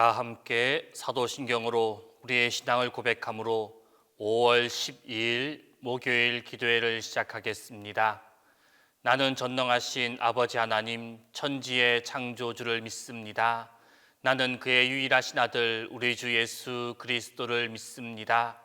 다 함께 사도신경으로 우리의 신앙을 고백함으로 5월 12일 목요일 기도회를 시작하겠습니다. 나는 전능하신 아버지 하나님 천지의 창조주를 믿습니다. 나는 그의 유일하신 아들 우리 주 예수 그리스도를 믿습니다.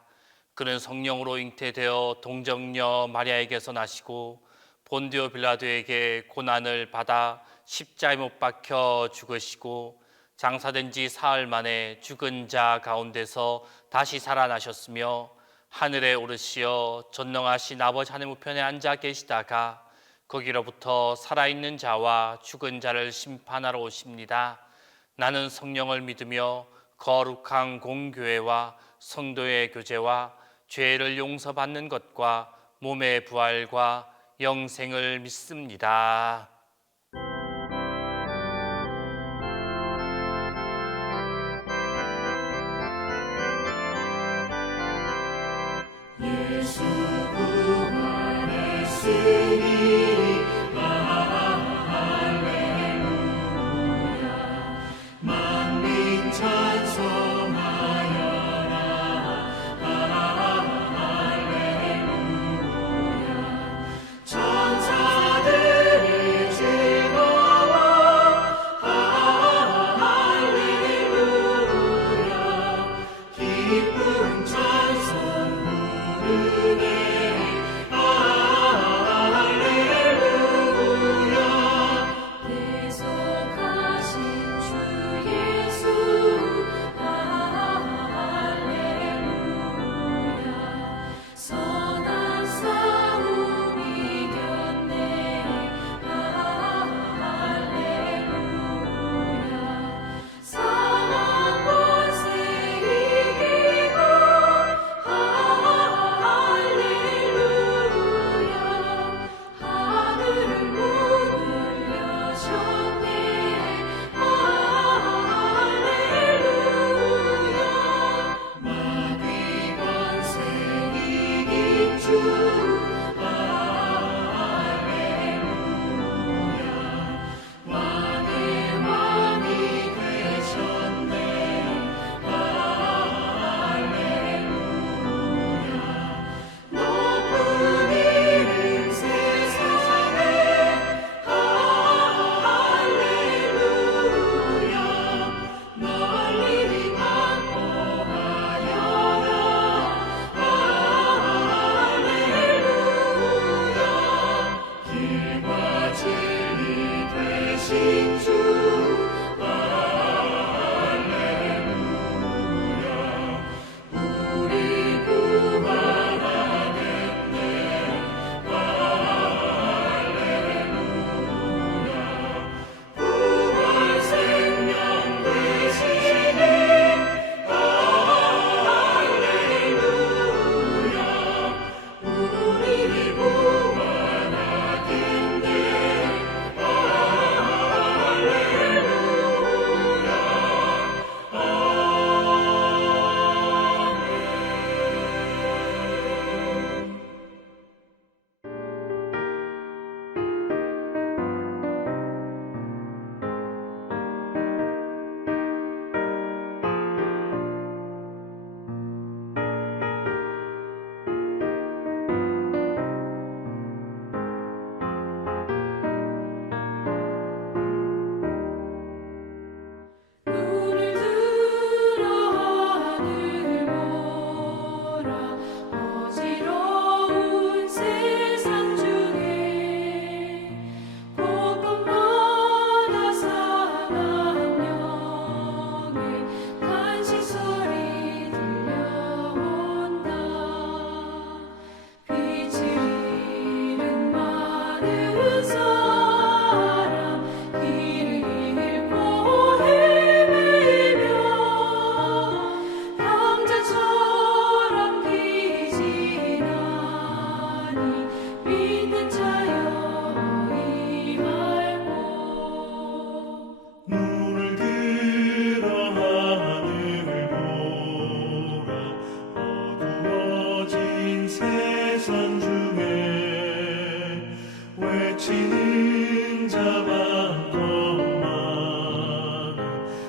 그는 성령으로 잉태되어 동정녀 마리아에게서 나시고 본디오 빌라도에게 고난을 받아 십자가에 못 박혀 죽으시고 장사된 지 사흘 만에 죽은 자 가운데서 다시 살아나셨으며 하늘에 오르시어 전능하신 아버지 하늘 우편에 앉아 계시다가 거기로부터 살아있는 자와 죽은 자를 심판하러 오십니다. 나는 성령을 믿으며 거룩한 공교회와 성도의 교제와 죄를 용서받는 것과 몸의 부활과 영생을 믿습니다. 예수 부활했으니 할렐루야. 만민 찬송하여라. 할렐루야. 천사들이 즐거워. 할렐루야. 기쁨 찬송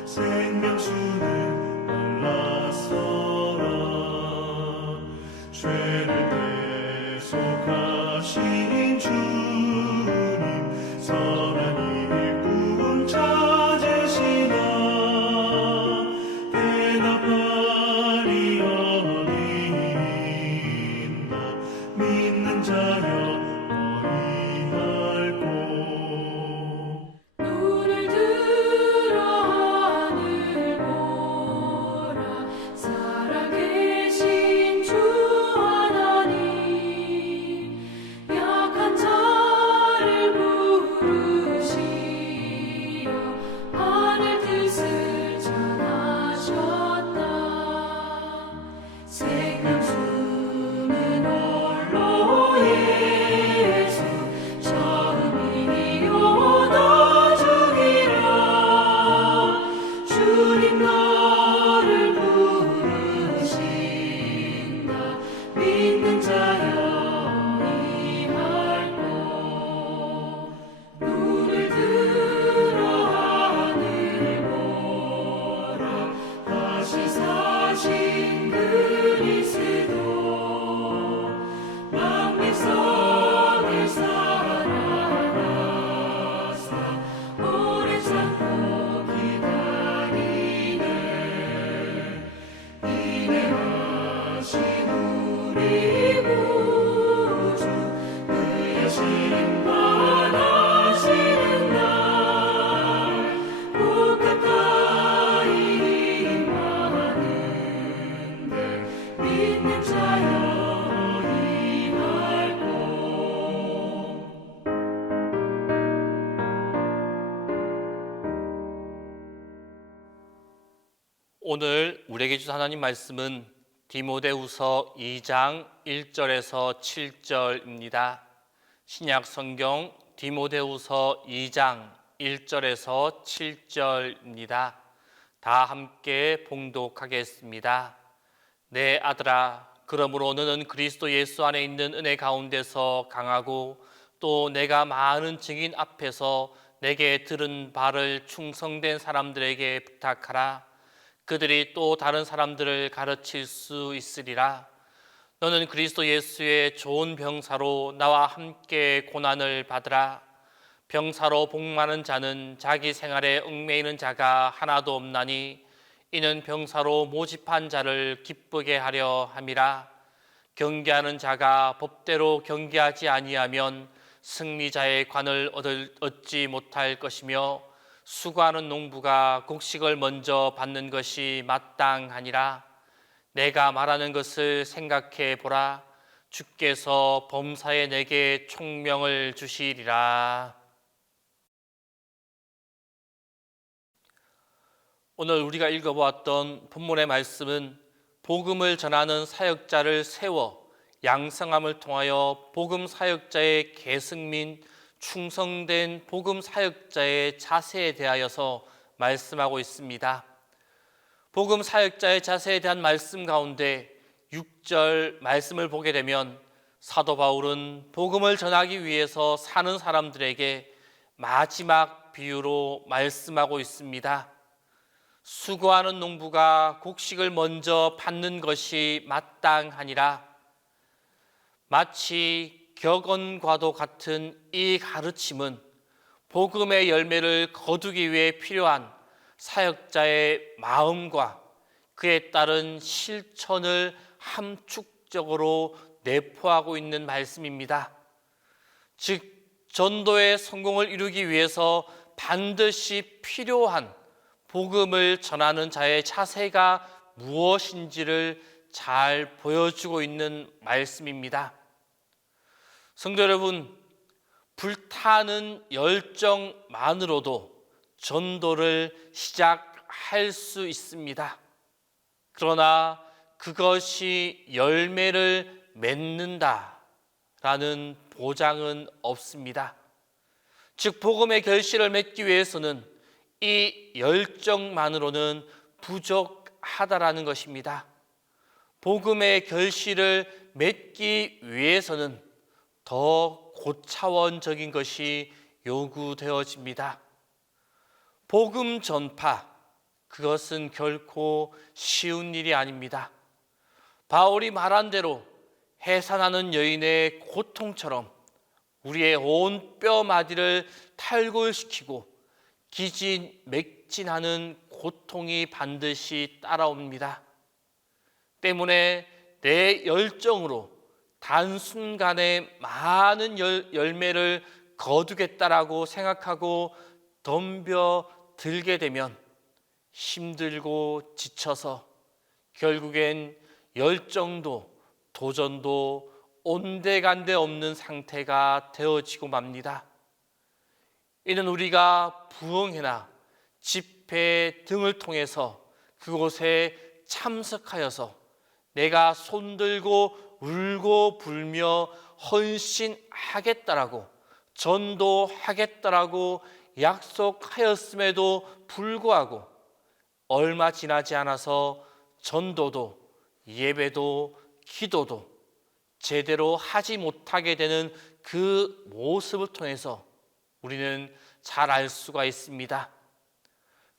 생명수 죄를 대속하신 주님 선한 일꾼 찾으시나 대답하리 어디있나 믿는 자여 어이할꼬 눈을 들어 하늘 보라 살아계신 주 하나님 약한 자를 부르시어 하늘 뜻을 전하셨다 생명수는 홀로 예수 처음이요 나중이라 주님 너를 부르신다 믿는 자여 이할꼬 눈을 들어 하늘 보라 다시 사신 그리스도 만민성을 살아나사 오래 참고 기다리네 인내하신 우리 구주 그의 심판하시는 날곧 가까이 임하는데 믿는 자여 이할꼬 오늘 우리에게 주신 하나님 말씀은 디모데후서 2장 1절에서 7절입니다. 신약 성경 디모데후서 2장 1절에서 7절입니다. 다 함께 봉독하겠습니다. 내 아들아, 그러므로 너는 그리스도 예수 안에 있는 은혜 가운데서 강하고 또 내가 많은 증인 앞에서 내게 들은 바를 충성된 사람들에게 부탁하라. 그들이 또 다른 사람들을 가르칠 수 있으리라. 너는 그리스도 예수의 좋은 병사로 나와 함께 고난을 받으라. 병사로 복 많은 자는 자기 생활에 얽매이는 자가 하나도 없나니 이는 병사로 모집한 자를 기쁘게 하려 함이라. 경계하는 자가 법대로 경계하지 아니하면 승리자의 관을 얻지 못할 것이며 수고하는 농부가 곡식을 먼저 받는 것이 마땅하니라. 내가 말하는 것을 생각해 보라. 주께서 범사에 내게 총명을 주시리라. 오늘 우리가 읽어보았던 본문의 말씀은 복음을 전하는 사역자를 세워 양성함을 통하여 복음 사역자의 계승민 충성된 복음 사역자의 자세에 대하여서 말씀하고 있습니다. 복음 사역자의 자세에 대한 말씀 가운데 6절 말씀을 보게 되면 사도 바울은 복음을 전하기 위해서 사는 사람들에게 마지막 비유로 말씀하고 있습니다. 수고하는 농부가 곡식을 먼저 받는 것이 마땅하니라. 마치 격언과도 같은 이 가르침은 복음의 열매를 거두기 위해 필요한 사역자의 마음과 그에 따른 실천을 함축적으로 내포하고 있는 말씀입니다. 즉 전도의 성공을 이루기 위해서 반드시 필요한 복음을 전하는 자의 자세가 무엇인지를 잘 보여주고 있는 말씀입니다. 성도 여러분, 불타는 열정만으로도 전도를 시작할 수 있습니다. 그러나 그것이 열매를 맺는다라는 보장은 없습니다. 즉 복음의 결실을 맺기 위해서는 이 열정만으로는 부족하다라는 것입니다. 복음의 결실을 맺기 위해서는 더 고차원적인 것이 요구되어집니다. 복음 전파, 그것은 결코 쉬운 일이 아닙니다. 바울이 말한 대로 해산하는 여인의 고통처럼 우리의 온 뼈마디를 탈골시키고 기진맥진하는 고통이 반드시 따라옵니다. 때문에 내 열정으로 단순간에 많은 열매를 거두겠다라고 생각하고 덤벼들게 되면 힘들고 지쳐서 결국엔 열정도 도전도 온데간데 없는 상태가 되어지고 맙니다. 이는 우리가 부흥회나 집회 등을 통해서 그곳에 참석하여서 내가 손들고 울고 불며 헌신하겠다라고 전도하겠다라고 약속하였음에도 불구하고 얼마 지나지 않아서 전도도 예배도 기도도 제대로 하지 못하게 되는 그 모습을 통해서 우리는 잘 알 수가 있습니다.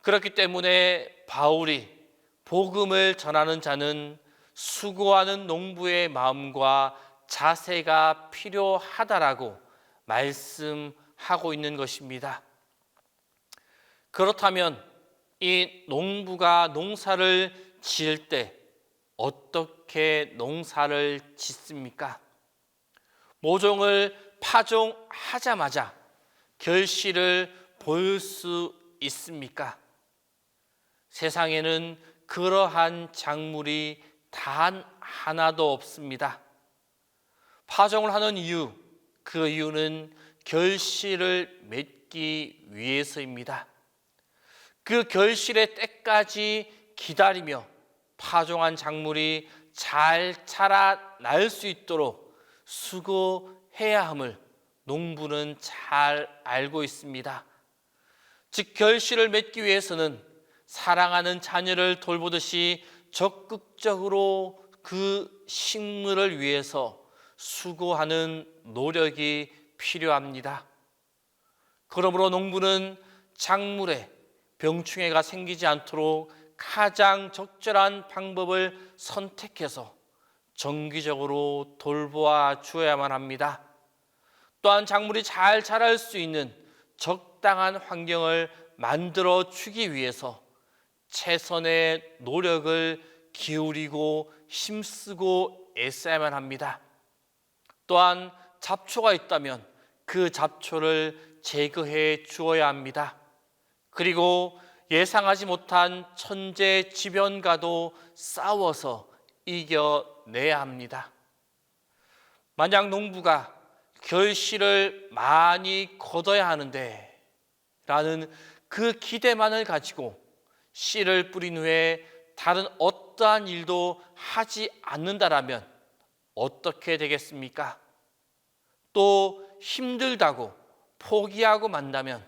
그렇기 때문에 바울이 복음을 전하는 자는 수고하는 농부의 마음과 자세가 필요하다라고 말씀하고 있는 것입니다. 그렇다면 이 농부가 농사를 지을 때 어떻게 농사를 짓습니까? 모종을 파종하자마자 결실을 볼 수 있습니까? 세상에는 그러한 작물이 단 하나도 없습니다. 파종을 하는 이유, 그 이유는 결실을 맺기 위해서입니다. 그 결실의 때까지 기다리며 파종한 작물이 잘 자라날 수 있도록 수고해야 함을 농부는 잘 알고 있습니다. 즉 결실을 맺기 위해서는 사랑하는 자녀를 돌보듯이 적극적으로 그 식물을 위해서 수고하는 노력이 필요합니다. 그러므로 농부는 작물에 병충해가 생기지 않도록 가장 적절한 방법을 선택해서 정기적으로 돌보아 주어야만 합니다. 또한 작물이 잘 자랄 수 있는 적당한 환경을 만들어 주기 위해서 최선의 노력을 기울이고 힘쓰고 애써야만 합니다. 또한 잡초가 있다면 그 잡초를 제거해 주어야 합니다. 그리고 예상하지 못한 천재지변과도 싸워서 이겨내야 합니다. 만약 농부가 결실을 많이 거둬야 하는데 라는 그 기대만을 가지고 씨를 뿌린 후에 다른 어떠한 일도 하지 않는다라면 어떻게 되겠습니까? 또 힘들다고 포기하고 만다면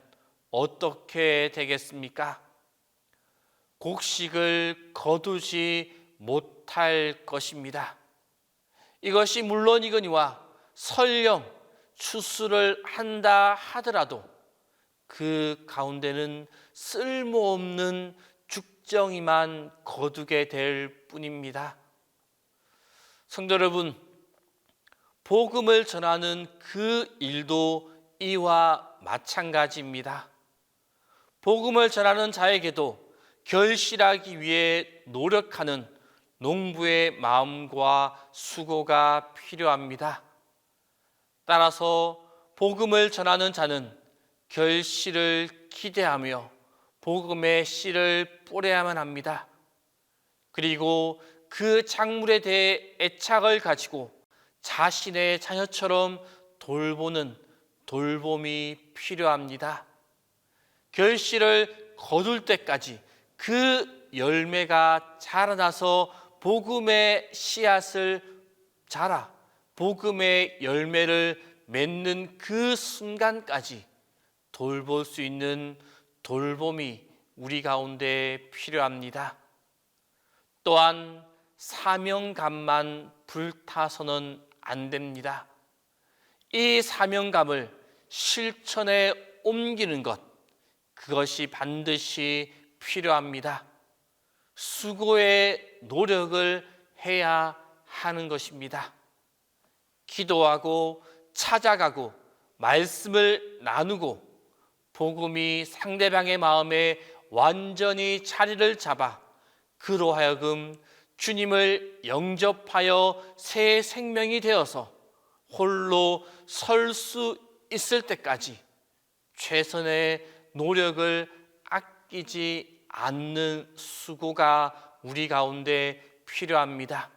어떻게 되겠습니까? 곡식을 거두지 못할 것입니다. 이것이 물론이거니와 설령 추수를 한다 하더라도 그 가운데는 쓸모없는 죽정이만 거두게 될 뿐입니다. 성도 여러분, 복음을 전하는 그 일도 이와 마찬가지입니다. 복음을 전하는 자에게도 결실하기 위해 노력하는 농부의 마음과 수고가 필요합니다. 따라서 복음을 전하는 자는 결실을 기대하며 복음의 씨를 뿌려야만 합니다. 그리고 그 작물에 대해 애착을 가지고 자신의 자녀처럼 돌보는 돌봄이 필요합니다. 결실을 거둘 때까지 그 열매가 자라나서 복음의 씨앗을 자라 복음의 열매를 맺는 그 순간까지 돌볼 수 있는 돌봄이 우리 가운데 필요합니다. 또한 사명감만 불타서는 안 됩니다. 이 사명감을 실천에 옮기는 것, 그것이 반드시 필요합니다. 수고의 노력을 해야 하는 것입니다. 기도하고 찾아가고 말씀을 나누고 복음이 상대방의 마음에 완전히 자리를 잡아 그로 하여금 주님을 영접하여 새 생명이 되어서 홀로 설 수 있을 때까지 최선의 노력을 아끼지 않는 수고가 우리 가운데 필요합니다.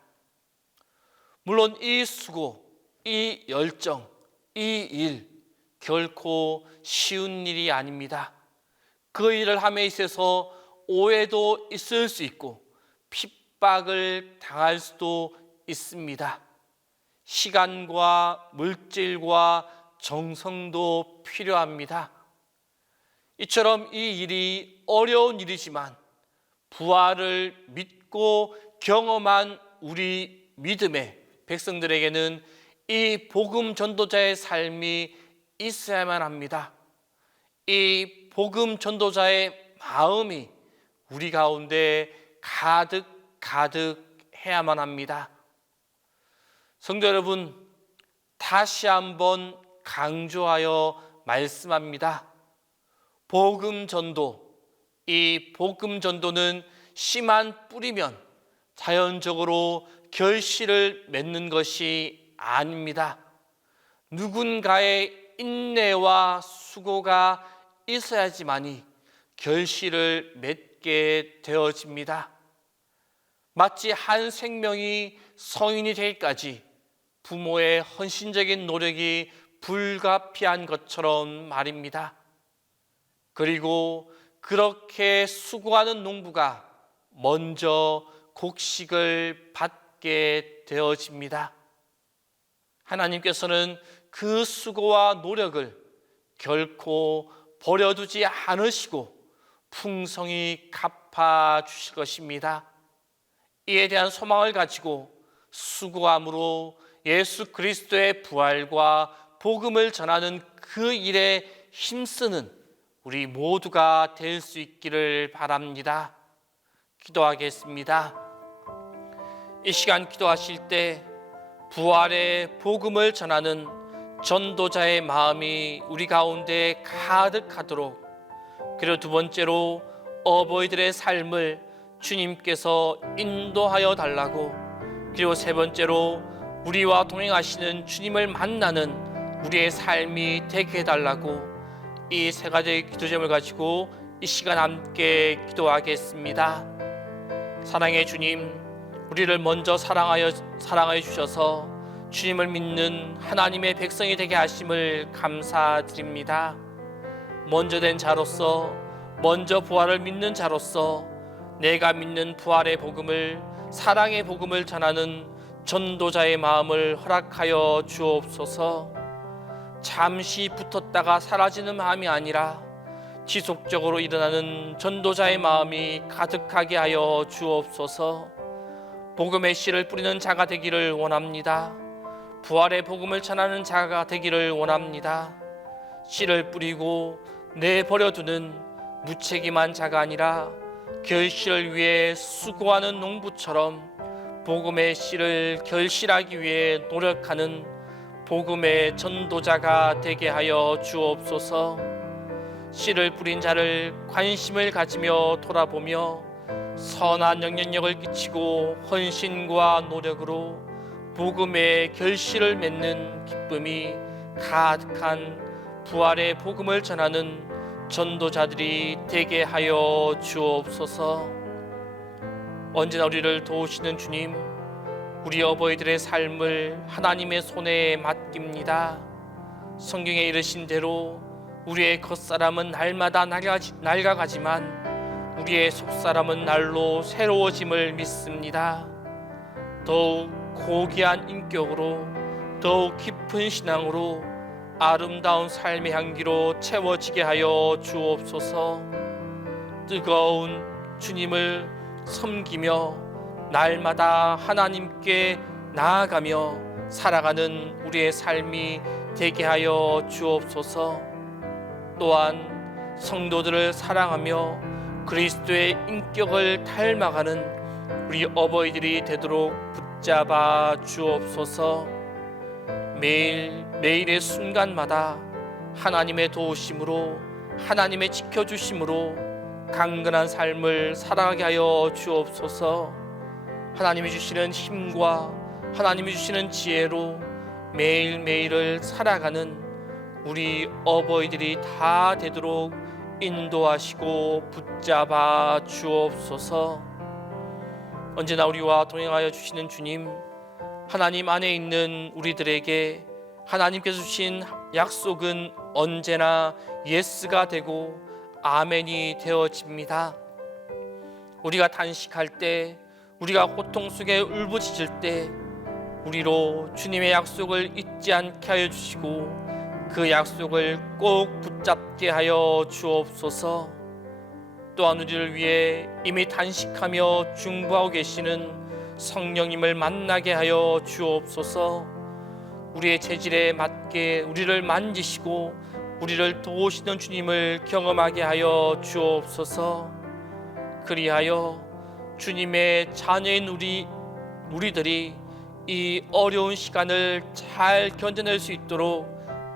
물론 이 수고, 이 열정, 이 일 결코 쉬운 일이 아닙니다. 그 일을 함에 있어서 오해도 있을 수 있고 핍박을 당할 수도 있습니다. 시간과 물질과 정성도 필요합니다. 이처럼 이 일이 어려운 일이지만 부활을 믿고 경험한 우리 믿음의 백성들에게는 이 복음 전도자의 삶이 있어야만 합니다. 이 복음 전도자의 마음이 우리 가운데 가득 해야만 합니다. 성도 여러분, 다시 한번 강조하여 말씀합니다. 복음 전도, 이 복음 전도는 씨만 뿌리면 자연적으로 결실을 맺는 것이 아닙니다. 누군가의 인내와 수고가 있어야지만이 결실을 맺게 되어집니다. 마치 한 생명이 성인이 되기까지 부모의 헌신적인 노력이 불가피한 것처럼 말입니다. 그리고 그렇게 수고하는 농부가 먼저 곡식을 받게 되어집니다. 하나님께서는 그 수고와 노력을 결코 버려두지 않으시고 풍성히 갚아주실 것입니다. 이에 대한 소망을 가지고 수고함으로 예수 그리스도의 부활과 복음을 전하는 그 일에 힘쓰는 우리 모두가 될 수 있기를 바랍니다. 기도하겠습니다. 이 시간 기도하실 때 부활의 복음을 전하는 전도자의 마음이 우리 가운데 가득하도록, 그리고 두 번째로 어버이들의 삶을 주님께서 인도하여 달라고, 그리고 세 번째로 우리와 동행하시는 주님을 만나는 우리의 삶이 되게 해달라고, 이 세 가지 기도 제목을 가지고 이 시간 함께 기도하겠습니다. 사랑의 주님, 우리를 먼저 사랑하여 주셔서 주님을 믿는 하나님의 백성이 되게 하심을 감사드립니다. 먼저 된 자로서, 먼저 부활을 믿는 자로서 내가 믿는 부활의 복음을, 사랑의 복음을 전하는 전도자의 마음을 허락하여 주옵소서. 잠시 붙었다가 사라지는 마음이 아니라 지속적으로 일어나는 전도자의 마음이 가득하게 하여 주옵소서. 복음의 씨를 뿌리는 자가 되기를 원합니다. 부활의 복음을 전하는 자가 되기를 원합니다. 씨를 뿌리고 내버려두는 무책임한 자가 아니라 결실을 위해 수고하는 농부처럼 복음의 씨를 결실하기 위해 노력하는 복음의 전도자가 되게 하여 주옵소서. 씨를 뿌린 자를 관심을 가지며 돌아보며 선한 영향력을 끼치고 헌신과 노력으로 복음의 결실을 맺는 기쁨이 가득한 부활의 복음을 전하는 전도자들이 되게 하여 주옵소서. 언제나 우리를 도우시는 주님, 우리 어버이들의 삶을 하나님의 손에 맡깁니다. 성경에 이르신 대로 우리의 겉사람은 날마다 낡아가지만 우리의 속사람은 날로 새로워짐을 믿습니다. 더욱 고귀한 인격으로, 더욱 깊은 신앙으로 아름다운 삶의 향기로 채워지게 하여 주옵소서. 뜨거운 주님을 섬기며 날마다 하나님께 나아가며 살아가는 우리의 삶이 되게 하여 주옵소서. 또한 성도들을 사랑하며 그리스도의 인격을 닮아가는 우리 어버이들이 되도록 붙잡아 주옵소서. 매일의 순간마다 하나님의 도우심으로, 하나님의 지켜주심으로 강건한 삶을 살아가게 하여 주옵소서. 하나님이 주시는 힘과 하나님이 주시는 지혜로 매일매일을 살아가는 우리 어버이들이 다 되도록 인도하시고 붙잡아 주옵소서. 언제나 우리와 동행하여 주시는 주님, 하나님 안에 있는 우리들에게 하나님께서 주신 약속은 언제나 예스가 되고 아멘이 되어집니다. 우리가 단식할 때, 우리가 고통 속에 울부짖을 때 우리로 주님의 약속을 잊지 않게 하여 주시고 그 약속을 꼭 붙잡게 하여 주옵소서. 또한 우리를 위해 이미 단식하며 중보하고 계시는 성령님을 만나게 하여 주옵소서. 우리의 체질에 맞게 우리를 만지시고 우리를 도우시는 주님을 경험하게 하여 주옵소서. 그리하여 주님의 자녀인 우리들이 이 어려운 시간을 잘 견뎌낼 수 있도록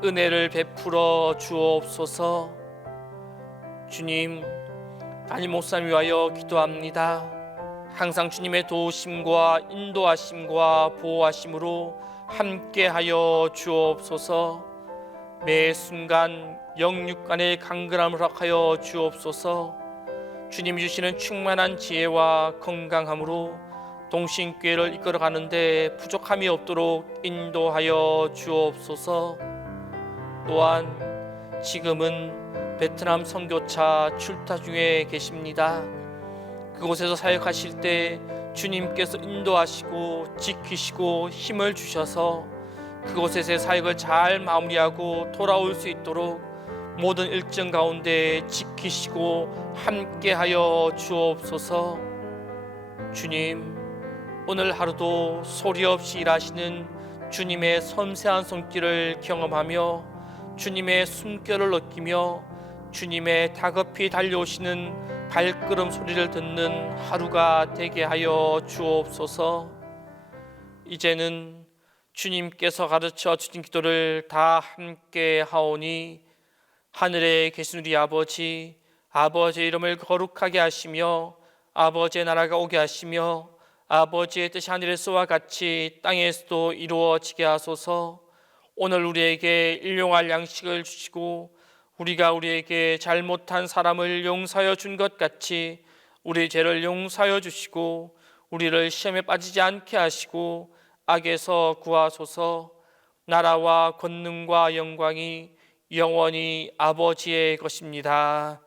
은혜를 베풀어 주옵소서. 주님, 담임 목사님 위하여 기도합니다. 항상 주님의 도우심과 인도하심과 보호하심으로 함께하여 주옵소서. 매 순간 영육간의 강건함을 허락하여 주옵소서. 주님이 주시는 충만한 지혜와 건강함으로 동신교회를 이끌어가는데 부족함이 없도록 인도하여 주옵소서. 또한 지금은 베트남 선교차 출타 중에 계십니다. 그곳에서 사역하실 때 주님께서 인도하시고 지키시고 힘을 주셔서 그곳에서의 사역을 잘 마무리하고 돌아올 수 있도록 모든 일정 가운데 지키시고 함께하여 주옵소서. 주님, 오늘 하루도 소리 없이 일하시는 주님의 섬세한 손길을 경험하며 주님의 숨결을 느끼며 주님의 다급히 달려오시는 발걸음 소리를 듣는 하루가 되게 하여 주옵소서. 이제는 주님께서 가르쳐 주신 기도를 다 함께 하오니 하늘에 계신 우리 아버지, 아버지의 이름을 거룩하게 하시며 아버지의 나라가 오게 하시며 아버지의 뜻이 하늘에서와 같이 땅에서도 이루어지게 하소서. 오늘 우리에게 일용할 양식을 주시고 우리가 우리에게 잘못한 사람을 용서하여 준 것 같이 우리 죄를 용서하여 주시고 우리를 시험에 빠지지 않게 하시고 악에서 구하소서. 나라와 권능과 영광이 영원히 아버지의 것입니다.